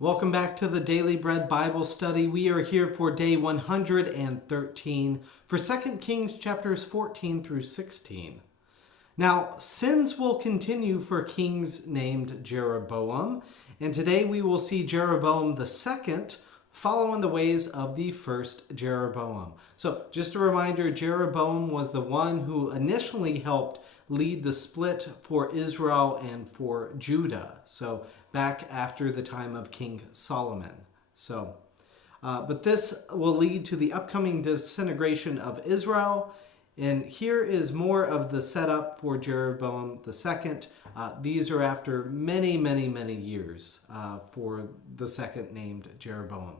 Welcome back to the Daily Bread Bible Study. We are here for day 113 for 2 Kings chapters 14 through 16. Now, sins will continue for kings named Jeroboam, and today we will see Jeroboam the second following the ways of the first Jeroboam. So, just a reminder, Jeroboam was the one who initially helped lead the split for Israel and for Judah. So, back after the time of King Solomon. But this will lead to the upcoming disintegration of Israel. And here is more of the setup for Jeroboam II. These are after many, many, many years for the second named Jeroboam.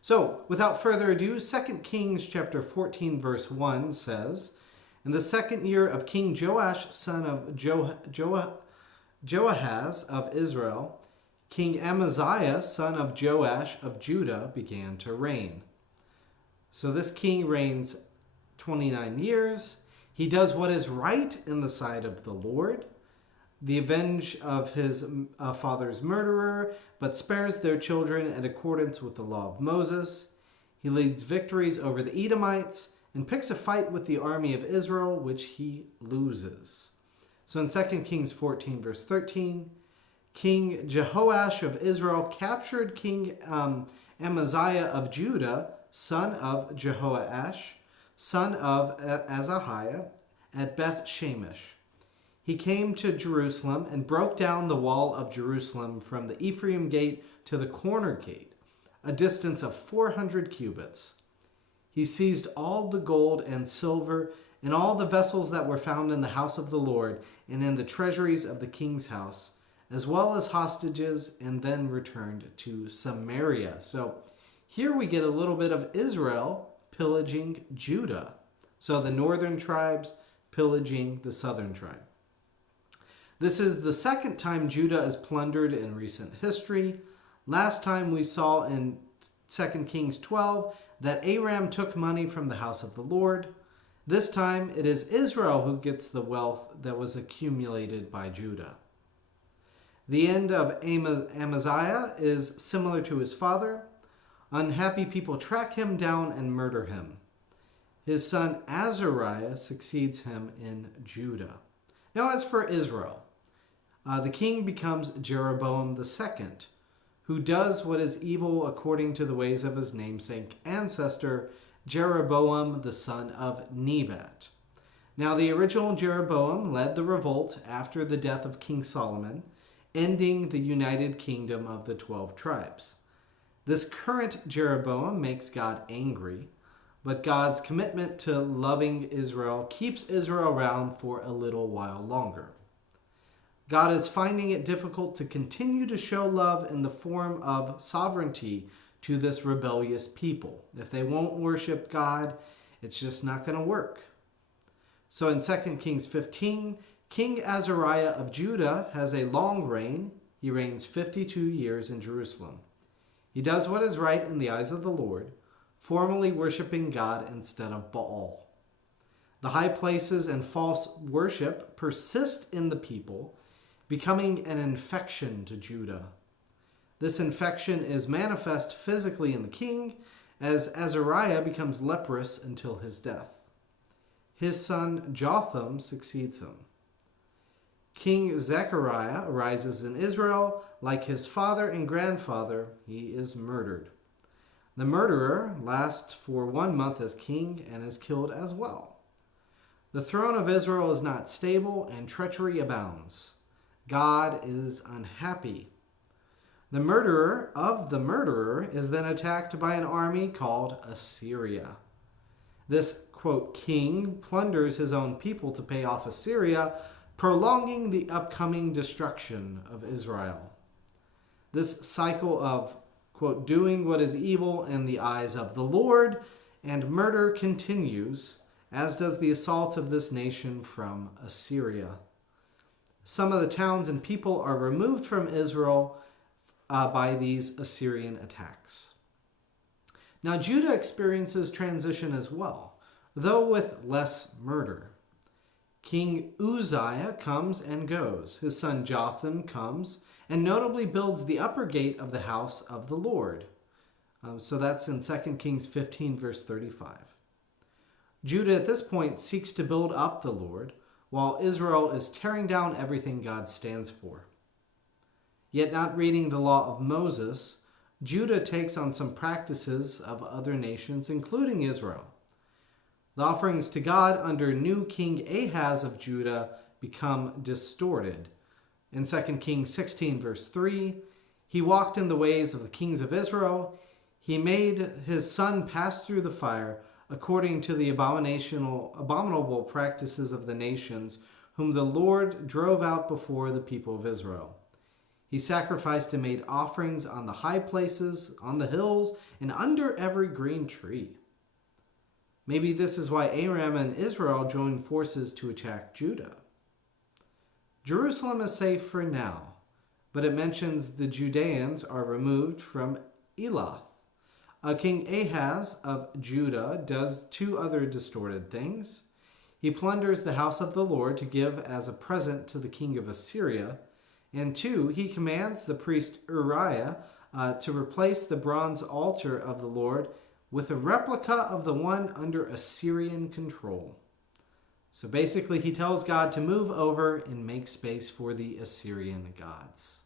So, without further ado, 2 Kings chapter 14, verse 1 says, "In the second year of King Joash, son of Joahaz of Israel, King Amaziah, son of Joash of Judah, began to reign." So this king reigns 29 years. He does what is right in the sight of the Lord, the avenge of his father's murderer, but spares their children in accordance with the law of Moses. He leads victories over the Edomites and picks a fight with the army of Israel, which he loses. So in 2 Kings 14, verse 13, King Jehoash of Israel captured King Amaziah of Judah, son of Jehoash, son of Azahiah, at Beth Shemesh. He came to Jerusalem and broke down the wall of Jerusalem from the Ephraim gate to the corner gate, a distance of 400 cubits. He seized all the gold and silver and all the vessels that were found in the house of the Lord and in the treasuries of the king's house, as well as hostages, and then returned to Samaria. So here we get a little bit of Israel pillaging Judah. So the northern tribes pillaging the southern tribe. This is the second time Judah is plundered in recent history. Last time we saw in 2 Kings 12 that Aram took money from the house of the Lord. This time it is Israel who gets the wealth that was accumulated by Judah. The end of Amaziah is similar to his father. Unhappy people track him down and murder him. His son Azariah succeeds him in Judah. Now as for Israel, the king becomes Jeroboam II, who does what is evil according to the ways of his namesake ancestor, Jeroboam the son of Nebat. Now the original Jeroboam led the revolt after the death of King Solomon, ending the united kingdom of the 12 tribes. This current Jeroboam makes God angry, but God's commitment to loving Israel keeps Israel around for a little while longer. God is finding it difficult to continue to show love in the form of sovereignty to this rebellious people. If they won't worship God, it's just not going to work. So in 2 Kings 15, King Azariah of Judah has a long reign. He reigns 52 years in Jerusalem. He does what is right in the eyes of the Lord, formally worshiping God instead of Baal. The high places and false worship persist in the people, becoming an infection to Judah. This infection is manifest physically in the king, as Azariah becomes leprous until his death. His son Jotham succeeds him. King Zechariah arises in Israel. Like his father and grandfather, he is murdered. The murderer lasts for 1 month as king and is killed as well. The throne of Israel is not stable and treachery abounds. God is unhappy. The murderer of the murderer is then attacked by an army called Assyria. This, quote, king plunders his own people to pay off Assyria, prolonging the upcoming destruction of Israel. This cycle of, quote, doing what is evil in the eyes of the Lord and murder continues, as does the assault of this nation from Assyria. Some of the towns and people are removed from Israel by these Assyrian attacks. Now Judah experiences transition as well, though with less murder. King Uzziah comes and goes. His son Jotham comes and notably builds the upper gate of the house of the Lord. So that's in 2 Kings 15, verse 35. Judah at this point seeks to build up the Lord, while Israel is tearing down everything God stands for. Yet not reading the law of Moses, Judah takes on some practices of other nations, including Israel. The offerings to God under new King Ahaz of Judah become distorted. In 2 Kings 16, verse 3, he walked in the ways of the kings of Israel. He made his son pass through the fire, according to the abominable practices of the nations, whom the Lord drove out before the people of Israel. He sacrificed and made offerings on the high places, on the hills, and under every green tree. Maybe this is why Aram and Israel joined forces to attack Judah. Jerusalem is safe for now, but it mentions the Judeans are removed from Elath. King Ahaz of Judah does two other distorted things. He plunders the house of the Lord to give as a present to the king of Assyria. And two, he commands the priest Uriah to replace the bronze altar of the Lord with a replica of the one under Assyrian control. So basically, he tells God to move over and make space for the Assyrian gods.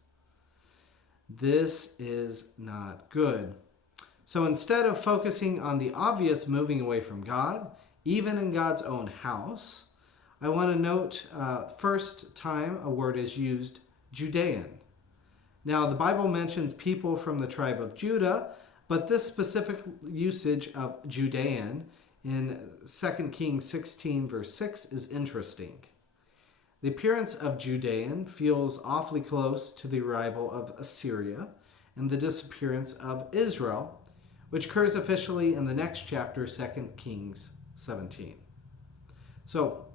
This is not good. So instead of focusing on the obvious moving away from God, even in God's own house, I want to note first time a word is used, Judean. Now, the Bible mentions people from the tribe of Judah, but this specific usage of Judean in 2 Kings 16, verse 6 is interesting. The appearance of Judean feels awfully close to the arrival of Assyria and the disappearance of Israel, which occurs officially in the next chapter, 2 Kings 17. So,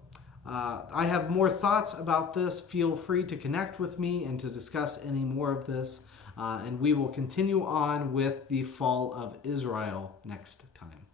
I have more thoughts about this. Feel free to connect with me and to discuss any more of this. And we will continue on with the fall of Israel next time.